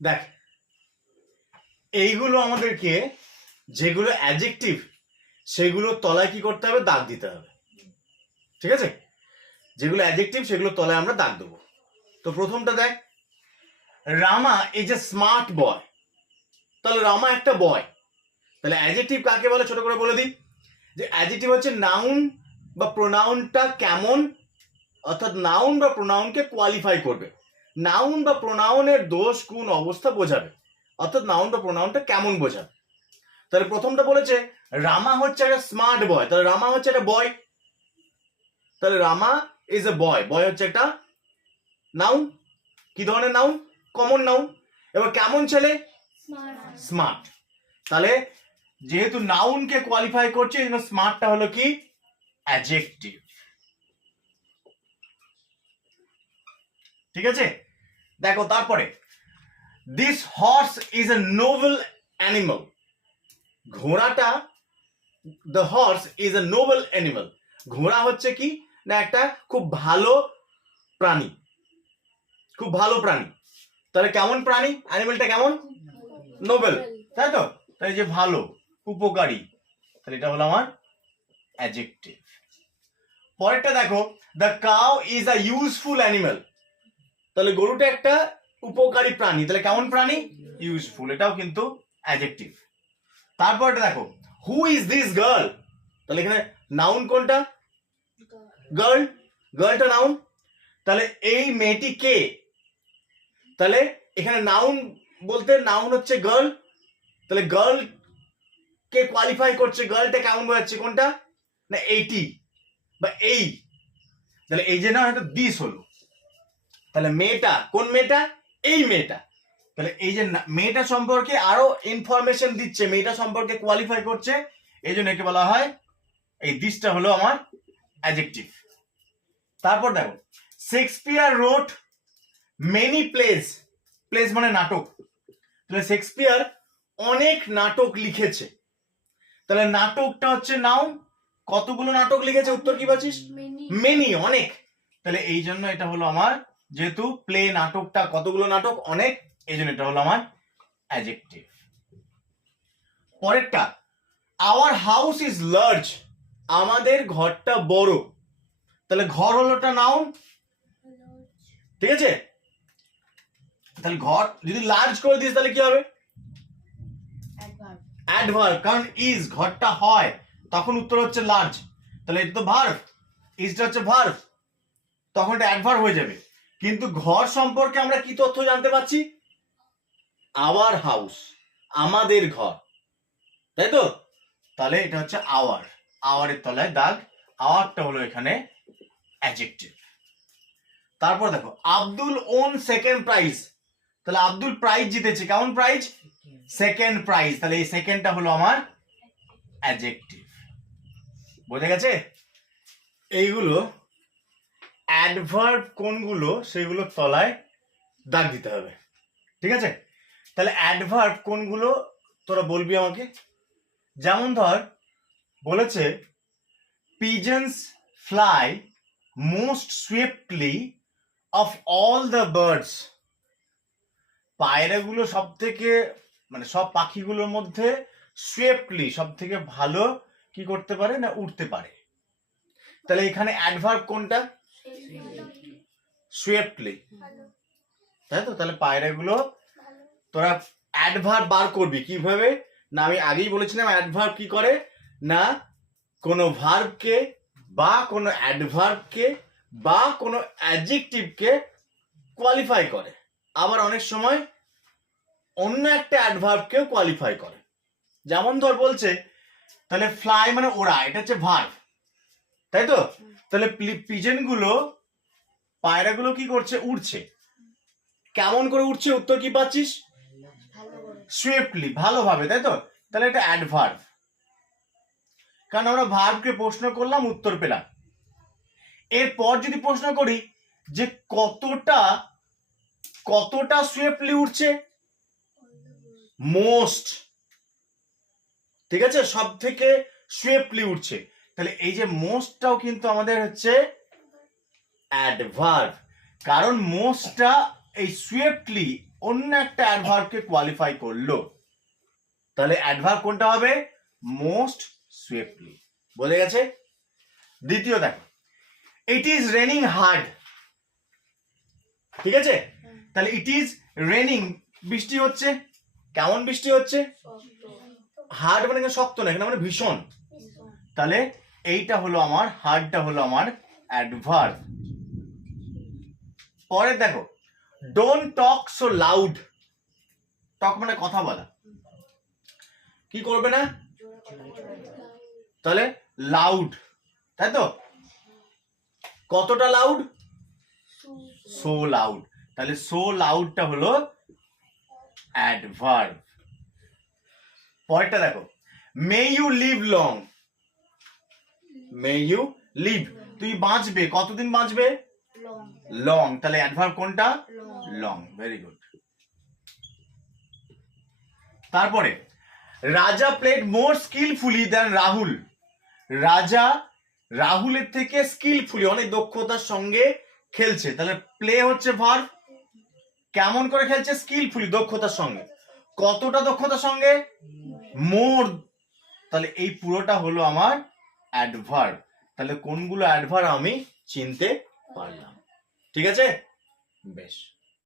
দেখ, এইগুলো আমাদেরকে যেগুলো অ্যাডজেক্টিভ সেগুলো তলায় কি করতে হবে, দাগ দিতে হবে। ঠিক আছে, যেগুলো অ্যাডজেক্টিভ সেগুলো তলায় আমরা দাগ দেবো। তো প্রথমটা দেখ, রামা ইজ এ স্মার্ট বয়। তাহলে রামা একটা বয়, তাহলে অ্যাডজেক্টিভ কাকে বলে ছোট করে বলে দিই। যে অ্যাডজেক্টিভ হচ্ছে নাউন বা প্রোনাউনটা কেমন, অর্থাৎ নাউন বা প্রোনাউনকে কোয়ালিফাই করবে, নাউন বা প্রোনাউনের দোষ গুণ অবস্থা বোঝাবে, অর্থাৎ নাউন বা প্রোনাউনটা কেমন বোঝাবে। তাহলে প্রথমটা বলেছে রামা হচ্ছে একটা স্মার্ট বয়, তাহলে রামা হচ্ছে একটা বয়, তাহলে রামা ইজ এ বয়। বয় হচ্ছে একটা নাউন, কি ধরনের নাউন, কমন নাউন। এবার কেমন ছেলে, স্মার্ট। তাহলে যেহেতু নাউনকে কোয়ালিফাই করছে এই জন্য স্মার্টটা হলো কি, অ্যাডজেক্টিভ। ঠিক আছে, দেখো তারপরে this horse is a noble animal. ঘোড়াটা, the horse is a noble animal. ঘোড়া হচ্ছে কি না একটা খুব ভালো প্রাণী, খুব ভালো প্রাণী। তাহলে কেমন প্রাণী, অ্যানিমালটা কেমন, নোবেল, তাই তো। তাই যে ভালো, উপকারী, তাহলে এটা হলো আমার অ্যাডজেক্টিভ। পরেরটা দেখো, the cow is a useful animal. তাহলে গরুটা একটা উপকারী প্রাণী, তাহলে কেমন প্রাণী, ইউজফুল, এটাও কিন্তু অ্যাডজেক্টিভ। তারপরটা দেখো, হু ইজ দিস গার্ল। তাহলে এখানে নাউন কোনটা, গার্ল, গার্লটা নাউন। তাহলে এই মেয়েটি কে, তাহলে এখানে নাউন বলতে নাউন হচ্ছে গার্ল, তাহলে গার্ল কে কোয়ালিফাই করছে, গার্লটা কেমন বোঝাচ্ছে, কোনটা না এইটি বা এই, তাহলে এই যে না হয়তো দিস হলো। তাহলে মেয়েটা, কোন মেয়েটা, এই মেয়েটা। তাহলে এই যে মেয়েটা সম্পর্কে আরো ইনফরমেশন দিচ্ছে, মেয়েটা সম্পর্কে কোয়ালিফাই করছে, এই জন্য একে বলা হয়, এই দিসটা হলো আমার অ্যাডজেক্টিভ। তারপর দেখো, শেক্সপিয়ার রোট মেনি প্লেস। প্লেস মানে নাটক, তাহলে শেক্সপিয়ার অনেক নাটক লিখেছে। তাহলে নাটকটা হচ্ছে নাউন, কতগুলো নাটক লিখেছে, উত্তর কি পাচ্ছিস, মেনি, অনেক। তাহলে এই জন্য এটা হলো আমার, যেহেতু প্লে নাটকটা কতগুলো নাটক, অনেক, এই জন্য এটা হলো আমার অ্যাডজেক্টিভ। পরেরটা, আওয়ার হাউস ইজ লার্জ। আমাদের ঘরটা বড়। তাহলে ঘর হলোটা নাউন, ঠিক আছে। তাহলে ঘর যদি লার্জ করে দিস তাহলে কি হবে, অ্যাডভার্ব, কারণ ইজ ঘরটা হয় তখন উত্তর হচ্ছে লার্জ, তাহলে এটা তো ভার্ব, ইজটা হচ্ছে ভার্ব, তখন এটা অ্যাডভার্ব হয়ে যাবে। কিন্তু ঘর সম্পর্কে আমরা কি তথ্য জানতে পাচ্ছি, আওয়ার হাউস, আমাদের ঘর, তাই তো। তাহলে এটা হচ্ছে আওয়ার, আওয়ারের তলায় দাগ, আওয়ারটা হলো এখানে অ্যাডজেক্টিভ। তারপর দেখো, আব্দুল ওন সেকেন্ড প্রাইজ। তাহলে আব্দুল প্রাইজ জিতেছে, কেমন প্রাইজ, সেকেন্ড প্রাইজ, তাহলে এই সেকেন্ডটা হলো আমার অ্যাডজেক্টিভ। বোঝা গেছে। এইগুলো অ্যাডভার্ব কোনগুলো সেগুলো তলায় দাগ দিতে হবে, ঠিক আছে। তাহলে অ্যাডভার্ব কোনগুলো তোরা বলবি আমাকে। যেমন ধর বলেছে pigeons fly most swiftly of all the birds. পায়রাগুলো সব থেকে, মানে সব পাখিগুলোর মধ্যে সুইফটলি সব থেকে ভালো কি করতে পারে না, উঠতে পারে। তাহলে এখানে অ্যাডভার্ব কোনটা, সুইফটলি, তাই তো। তাহলে পায়রাগুলো, তোরা অ্যাডভার্ব বার করবি কিভাবে না, আমি আগেই বলেছিলাম অ্যাডভার্ব কি করে না, কোনো ভার্বকে বা কোনো অ্যাডভার্বকে বা কোনো অ্যাডজেক্টিভকে কোয়ালিফাই করে, আবার অনেক সময় অন্য একটা অ্যাডভার্বকেও কোয়ালিফাই করে। যেমন ধর বলছে তাহলে ফ্লাই মানে ওড়া, এটা হচ্ছে ভার্ব, তাই তো। তাহলে পিজন গুলো, পায়রাগুলো কি করছে, উড়ছে, কেমন করে উঠছে, উত্তর কি পাচ্ছিস, সুইফটলি, ভালোভাবে, তাই তো। তাহলে এটা অ্যাডভার্ব, কারণ আমরা ভার্বকে প্রশ্ন করলাম, উত্তর পেলাম। এরপর যদি প্রশ্ন করি যে কতটা, কতটা সুইফটলি উঠছে, মোস্ট, ঠিক আছে, সব থেকে সুইফটলি উঠছে। তাহলে এই যে মোস্টটাও কিন্তু আমাদের হচ্ছে অ্যাডভার্ব, কারণ মোস্টটা এই সুইফটলি অন্য একটা অ্যাডভার্বকে কোয়ালিফাই করলো, তাহলে অ্যাডভার্ব কোনটা হবে? Most swiftly. বোঝা গেছে? দ্বিতীয় দেখো, ইট ইজ রেনিং হার্ড। ঠিক আছে, তাহলে ইট ইজ রেনিং, বৃষ্টি হচ্ছে। কেমন বৃষ্টি হচ্ছে? হার্ড মানে শক্ত না, এখানে মানে ভীষণ। তাহলে এইটা হলো আমার, হার্ডটা হলো আমার অ্যাডভার্ব। পরে দেখো, ডোন্ট টক সো লাউড। টক মানে কথা বলা, কি করবে না? তাহলে লাউড, তাই তো? কতটা লাউড? So loud. তাহলে সো লাউডটা হলো অ্যাডভার্ব। পরেরটা দেখো, may you live long. May you live, তুই বাঁচবে, কতদিন বাঁচবে? লং। তাহলে অ্যাডভার্ব কোনটা? লং। Very good. তারপরে, Raja played more skillfully than Rahul. Raja রাহুলের থেকে স্কিলফুলি, অনেক দক্ষতার সঙ্গে খেলছে। তাহলে প্লে হচ্ছে ভার্ব। কেমন করে খেলছে? স্কিলফুলি, দক্ষতার সঙ্গে। কতটা দক্ষতার সঙ্গে? মোর। তাহলে এই পুরোটা হলো আমার অ্যাডভার্ব। তাহলে কোনগুলো অ্যাডভার্ব আমি চিনতে পারলাম। ঠিক আছে, বেশ।